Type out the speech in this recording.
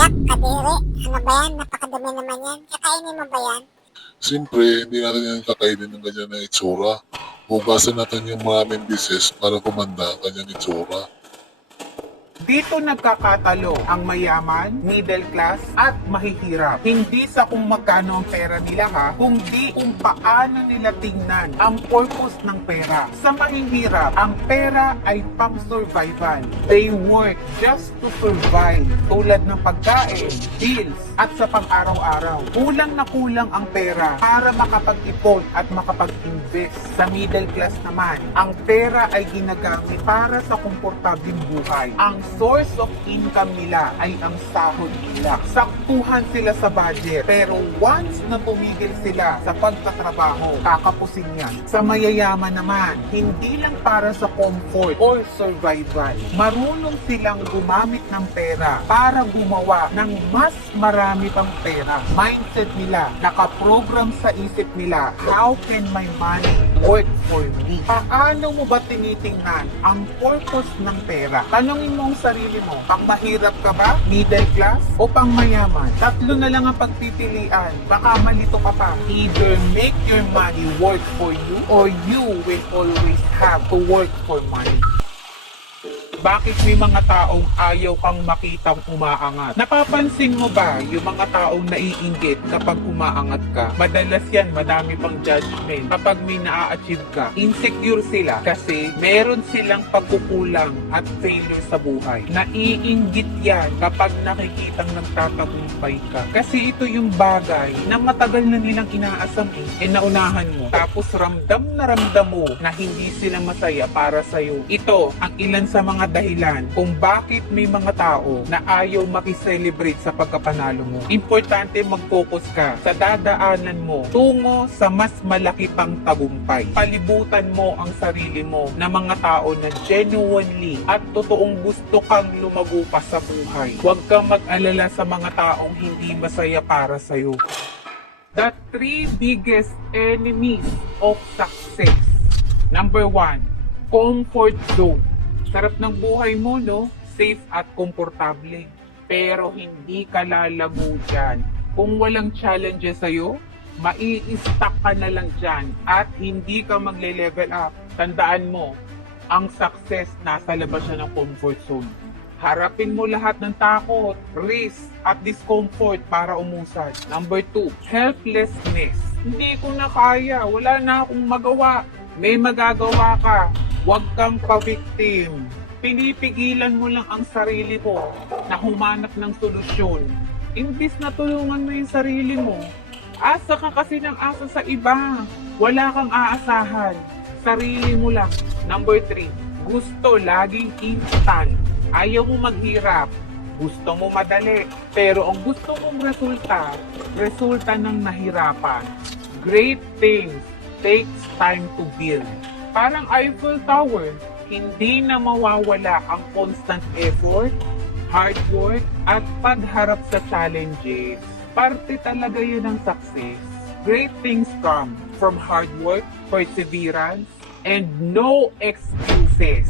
Yak, kadiri. Ano ba yan? Napakadami naman yan. Kakainin mo ba yan? Siyempre, hindi natin yan kakainin ng ganyan na itsura. Hugasan natin yung maraming beses para kumanda ang kanyang itsura. Dito nagkakatalo ang mayaman, middle class, at mahihirap. Hindi sa kung magkano ang pera nila ha, kundi kung paano nila tingnan ang purpose ng pera. Sa mahihirap, ang pera ay pang-survival. They work just to survive. Tulad ng pagkain, bills, at sa pang-araw-araw. Kulang na kulang ang pera para makapag-ipon at makapag-invest. Sa middle class naman, ang pera ay ginagamit para sa komportableng buhay. Ang source of income nila ay ang sahod nila. Saktuhan sila sa budget. Pero once na tumigil sila sa pagtatrabaho, kakapusin yan. Sa mayayaman naman, hindi lang para sa comfort or survival. Marunong silang gumamit ng pera para gumawa ng mas marami pang pera. Mindset nila, nakaprogram sa isip nila, how can my money work for me? Paano mo ba tinitingnan ang purpose ng pera? Tanungin mo ang sarili mo, pang mahirap ka ba? Middle class? O pang mayaman? Tatlo na lang ang pagpipilian. Baka malito ka pa. Either make your money work for you or you will always have to work for money. Bakit may mga taong ayaw kang makitang umaangat? Napapansin mo ba yung mga taong naiinggit kapag umaangat ka? Madalas yan, madami pang judgment. Kapag may na-achieve ka, insecure sila kasi meron silang pagkukulang at failure sa buhay. Naiinggit yan kapag nakikitang nagtatagumpay ka. Kasi ito yung bagay na matagal na nilang inaasam naunahan mo. Tapos ramdam mo na hindi sila masaya para sa'yo. Ito ang ilan sa mga dahilan kung bakit may mga tao na ayaw makiselebrate sa pagkapanalo mo. Importante mag-focus ka sa dadaanan mo tungo sa mas malaki pang tagumpay. Palibutan mo ang sarili mo na mga tao na genuinely at totoong gusto kang lumago pa sa buhay. Huwag kang mag-alala sa mga taong hindi masaya para sa'yo. The 3 biggest enemies of success. Number 1, comfort zone. Sarap ng buhay mo, no? Safe at komportable. Pero hindi ka lalago dyan. Kung walang challenges sa'yo, mai-stuck ka na lang dyan at hindi ka magle-level up. Tandaan mo, ang success nasa labas siya ng comfort zone. Harapin mo lahat ng takot, risk, at discomfort para umusad. Number 2, helplessness. Hindi ko na kaya, wala na akong magawa. May magagawa ka. Huwag kang pa-victim. Pinipigilan mo lang ang sarili mo na humanap ng solusyon. Imbis na tulungan mo yung sarili mo, asa ka kasi ng asa sa iba. Wala kang aasahan. Sarili mo lang. Number 3, gusto laging instant. Ayaw mo maghirap. Gusto mo madali. Pero ang gusto mong resulta ng nahirapan. Great things takes time to build. Parang Eiffel Tower, hindi na mawawala ang constant effort, hard work, at pagharap sa challenges. Parte talaga yun ng success. Great things come from hard work, perseverance, and no excuses.